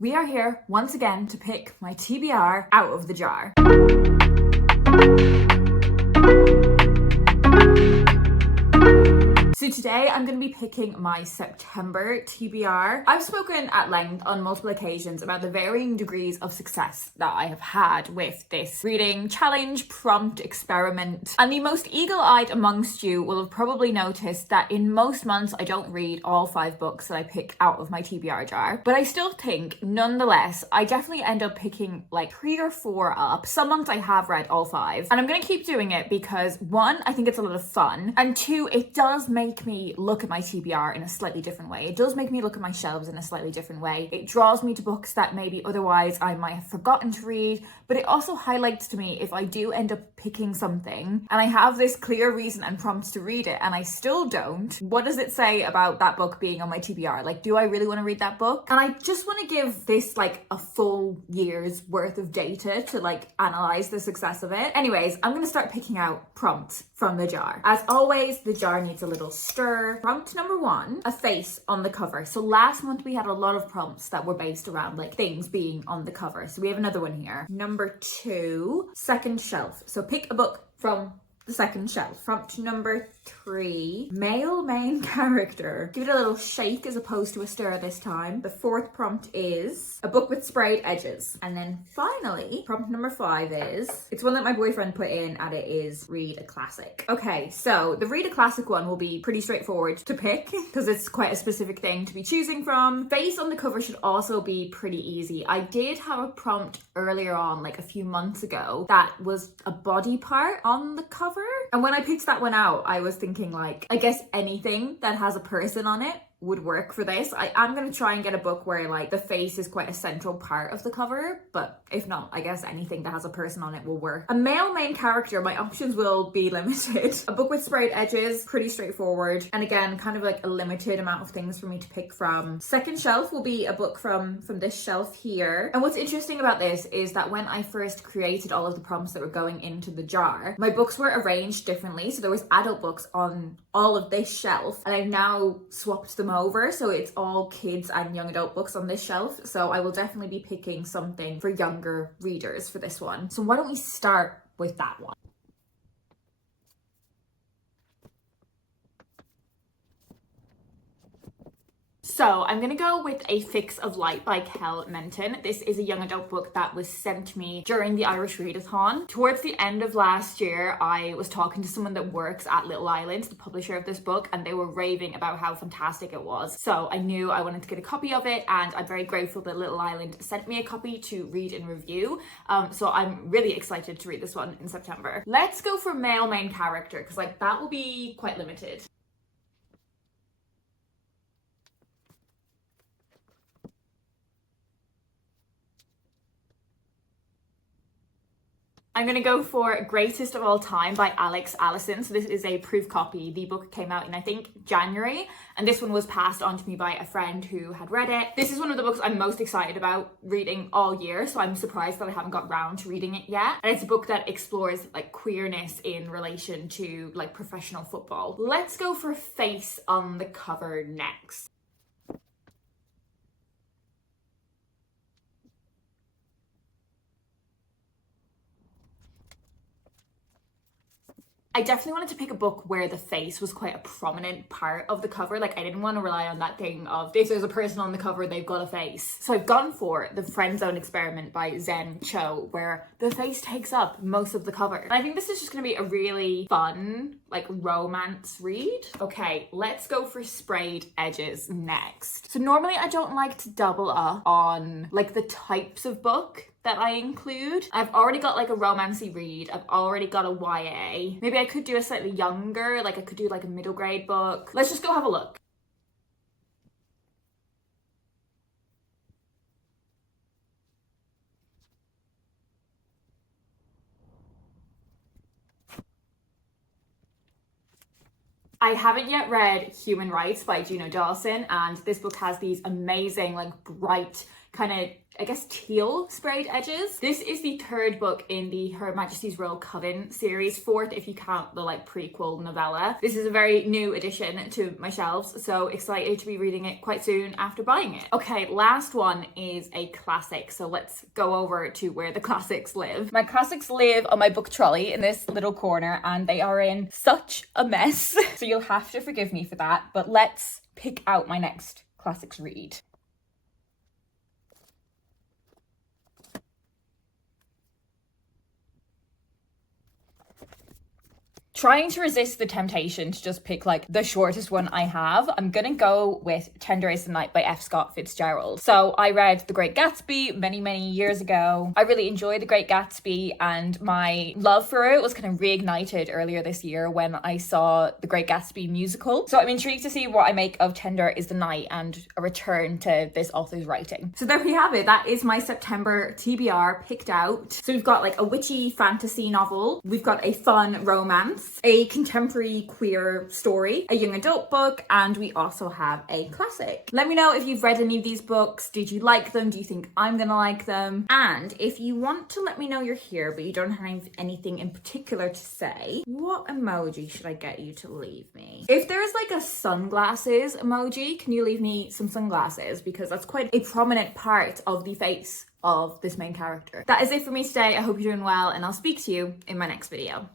We are here once again to pick my TBR out of the jar. So today I'm going to be picking my September TBR. I've spoken at length on multiple occasions about the varying degrees of success that I have had with this reading challenge, prompt, experiment. And the most eagle-eyed amongst you will have probably noticed that in most months I don't read all 5 books that I pick out of my TBR jar. But I still think, nonetheless, I definitely end up picking like 3 or 4 up. Some months I have read all 5. And I'm going to keep doing it because 1, I think it's a lot of fun. And 2, it does make me look at my TBR in a slightly different way. It does make me look at my shelves in a slightly different way. It draws me to books that maybe otherwise I might have forgotten to read, but it also highlights to me if I do end up picking something and I have this clear reason and prompt to read it and I still don't, what does it say about that book being on my TBR? Like, do I really want to read that book? And I just want to give this like a full year's worth of data to like analyze the success of it. Anyways, I'm going to start picking out prompts from the jar. As always, the jar needs a little stir. Prompt number 1, a face on the cover. So last month we had a lot of prompts that were based around like things being on the cover. So we have another one here. Number 2, second shelf. So pick a book from the second shelf. Prompt number 3, male main character. Give it a little shake as opposed to a stir this time. The 4th prompt is a book with sprayed edges. And then finally, prompt number 5 is, it's one that my boyfriend put in and it is read a classic. Okay, so the read a classic one will be pretty straightforward to pick because it's quite a specific thing to be choosing from. Face on the cover should also be pretty easy. I did have a prompt earlier on, like a few months ago, that was a body part on the cover. And when I picked that one out, I was thinking like, I guess anything that has a person on it would work for this. I am going to try and get a book where like the face is quite a central part of the cover, but if not, I guess anything that has a person on it will work. A male main character, my options will be limited. A book with sprayed edges, pretty straightforward. And again, kind of like a limited amount of things for me to pick from. Second shelf will be a book from this shelf here. And what's interesting about this is that when I first created all of the prompts that were going into the jar, my books were arranged differently. So there was adult books on all of this shelf and I've now swapped them over, so it's all kids and young adult books on this shelf. So I will definitely be picking something for younger readers for this one. So why don't we start with that one? So I'm going to go with A Fix of Light by Kel Menton. This is a young adult book that was sent to me during the Irish Readathon. Towards the end of last year, I was talking to someone that works at Little Island, the publisher of this book, and they were raving about how fantastic it was. So I knew I wanted to get a copy of it, and I'm very grateful that Little Island sent me a copy to read and review. So I'm really excited to read this one in September. Let's go for male main character, because like that will be quite limited. I'm going to go for Greatest of All Time by Alex Allison. So this is a proof copy. The book came out in, I think, January, and this one was passed on to me by a friend who had read it. This is one of the books I'm most excited about reading all year, so I'm surprised that I haven't got round to reading it yet. And it's a book that explores like queerness in relation to like professional football. Let's go for Face on the cover next. I definitely wanted to pick a book where the face was quite a prominent part of the cover. Like I didn't want to rely on that thing of if there's a person on the cover, they've got a face. So I've gone for The Friend Zone Experiment by Zen Cho, where the face takes up most of the cover. And I think this is just going to be a really fun, like romance read. Okay, let's go for Sprayed Edges next. So normally I don't like to double up on like the types of book that I include. I've already got like a romancy read. I've already got a YA. Maybe I could do a slightly younger, like I could do like a middle grade book. Let's just go have a look. I haven't yet read Human Rights by Juno Dawson, and this book has these amazing, like bright kind of, I guess, teal sprayed edges. This is the third book in the Her Majesty's Royal Coven series, fourth if you count the like prequel novella. This is a very new addition to my shelves, so excited to be reading it quite soon after buying it. Okay, last one is a classic, so let's go over to where the classics live. My classics live on my book trolley in this little corner, and they are in such a mess, so you'll have to forgive me for that, but let's pick out my next classics read. Trying to resist the temptation to just pick like the shortest one I have, I'm gonna go with Tender is the Night by F. Scott Fitzgerald. So I read The Great Gatsby many years ago. I really enjoyed The Great Gatsby, and my love for it was kind of reignited earlier this year when I saw The Great Gatsby musical. So I'm intrigued to see what I make of Tender is the Night and a return to this author's writing. So there we have it. That is my September TBR picked out. So we've got like a witchy fantasy novel. We've got a fun romance, a contemporary queer story, a young adult book, and we also have a classic. Let me know if you've read any of these books. Did you like them? Do you think I'm gonna like them? And if you want to let me know you're here but you don't have anything in particular to say, what emoji should I get you to leave me? If there's like a sunglasses emoji, can you leave me some sunglasses? Because that's quite a prominent part of the face of this main character. That is it for me today. I hope you're doing well, and I'll speak to you in my next video.